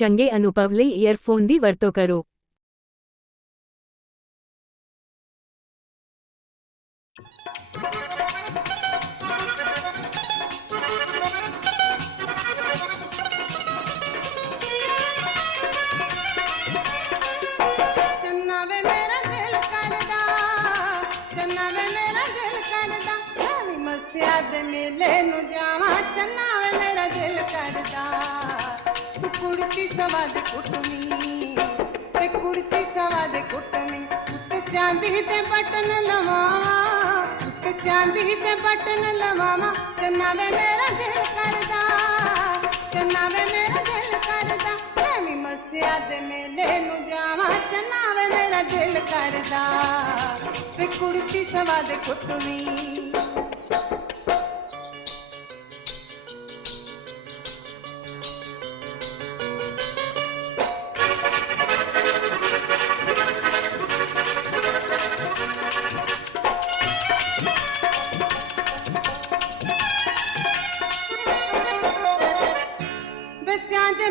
ਚੰਗੇ ਅਨੁਭਵ ਲਈ ਈਅਰਫੋਨ ਦੀ ਵਰਤੋਂ ਕਰੋ। ਮਸਿਆ ਦੇ ਮੇਲੇ ਨੂੰ ਜਾਵਾਂ ਚੰਨਾ ਵੇ ਮੇਰਾ ਦਿਲ ਕਰਦਾ। ਤੂੰ ਕੁੜਤੀ ਸਵਾ ਦੇ ਕੁੱਟਮੀ ਤੇ ਕੁੜਤੀ ਸਵਾ ਦੇ ਕੁੱਟਮੀ ਉੱਤੇ ਚਾਂਦੀ ਤੇ ਬਟਨ ਲਵਾਵਾਂ, ਉੱਤੇ ਚਾਂਦੀ ਤੇ ਬਟਨ ਲਵਾਵਾਂ। ਚੰਨਾ ਵੇ ਮੇਰਾ ਦਿਲ ਕਰਦਾ ਚੰਨਾ ਵੇ ਕਰਦਾ। ਮੈਂ ਵੀ ਮਸਿਆ ਦੇ ਮੇਲੇ ਨੂੰ ਜਾਵਾਂ ਚੰਨਾ ਵੇ ਮੇਰਾ ਦਿਲ ਕਰਦਾ। ਤੇ ਕੁੜਤੀ ਸਵਾ ਦੇ ਕੁੱਟਵੀਂ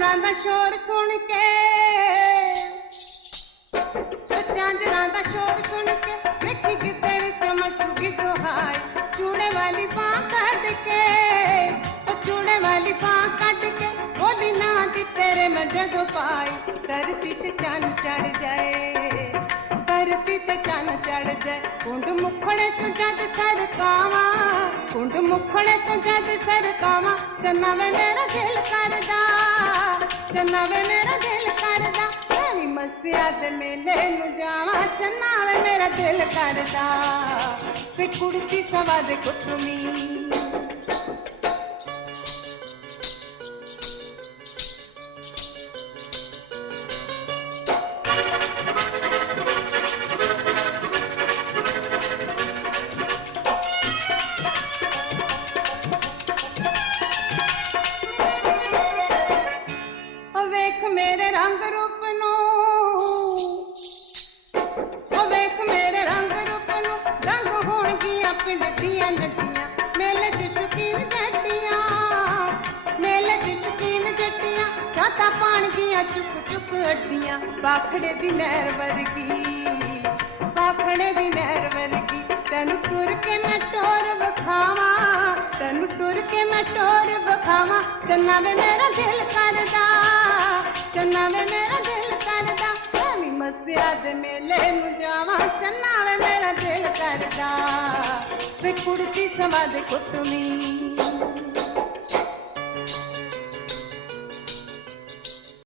ਬੱਚਿਆਂ ਜਨਾਂ ਦਾ ਸ਼ੋਰ ਸੁਣ ਕੇ। ਬੱਚਿਆਂ ਜਨਾਂ ਦਾ ਸ਼ੋਰ ਸੁਣ ਕੇ। ਵੇਖੀ ਕਿਤੇ ਵੀ ਚਮਕੂਗੀ ਦੁਹਾਈ, ਚੂੜੇ ਵਾਲੀ ਬਾਹ ਕੱਢ ਕੇ। ਉਹ ਚੂੜੇ ਵਾਲੀ ਬਾਹ ਕੱਢ ਕੇ, ਬੋਲੀ ਨਾ ਦੀ ਤੇਰੇ ਮੈਂ ਜਦੋਂ ਪਾਈ। ਧਰਤੀ ਤੇ ਚੰਨ ਚੜ ਜਾਏ। ਧਰਤੀ ਤੇ ਚੰਨ ਚੜ ਜਾਏ ਕੁੰਡ ਮੁਖੜੇ ਤੋਂ ਜਦ ਸਰਕਾਵਾਂ, ਕੁੰਡ ਮੁਖੜੇ ਤੋਂ ਜਦ ਸਰਕਾਵਾਂ ਚੰਨਾ ਵੇ ਮੇਰਾ ਦਿਲ ਕਰਦਾ ਚੰਨਾ ਵੇ ਮੇਰਾ ਦਿਲ ਕਰਦਾ ਮੈਂ ਵੀ ਮਸਿਆ ਦੇ ਮੇਲੇ ਨੂੰ ਜਾਵਾਂ ਚੰਨਾ ਵੇ ਮੇਰਾ ਦਿਲ ਕਰਦਾ ਤੇ ਕੁੜਤੀ ਸਵਾ ਦੇ ਕੁੱਟਮੀ। ਵੇਖ ਮੇਰੇ ਰੰਗ ਰੂਪ ਨੂੰ। ਉਹ ਵੇਖ ਮੇਰੇ ਰੰਗ ਰੂਪ ਨੂੰ। ਰੰਗ ਹੋਣਗੀਆਂ, ਪਿੰਡ ਦੀਆਂ ਨੱਡੀਆਂ ਮੇਲੇ 'ਚ ਸ਼ੁਕੀਨ ਜੱਟੀਆਂ ਮੇਲੇ 'ਚ ਸ਼ੁਕੀਨ ਜੱਟੀਆਂ ਰਾਤਾਂ ਪਾਣਗੀਆਂ, ਚੁੱਕ ਚੁੱਕ ਅੱਡੀਆਂ। ਪਾਖੜੇ ਦੀ ਨਹਿਰ ਵਰਗੀ, ਪਾਖੜੇ ਦੀ ਨਹਿਰ ਵਰਗੀ। ਤੈਨੂੰ ਤੁਰ ਕੇ ਮੈਂ ਟੋਰ ਵਿਖਾਵਾਂ, ਤੈਨੂੰ ਟੁਰ ਕੇ ਮੈਂ ਟੋਰ ਬਖਾਵਾਂ ਚੰਨਾ ਵੇ ਮੇਰਾ ਦਿਲ ਵੇ ਮੇਰਾ ਦਿਲ ਕਰਦਾ ਮੈਂ ਮਸਿਆ ਦੇ ਮੇਲੇ ਨੂੰ ਜਾਵਾਂ ਚੰਨਾ ਵੇ ਮੇਰਾ ਦਿਲ ਕਰਦਾ। ਵੇ ਕੁੜਤੀ ਸਵਾ ਦੇ ਕੁੱਟਮੀ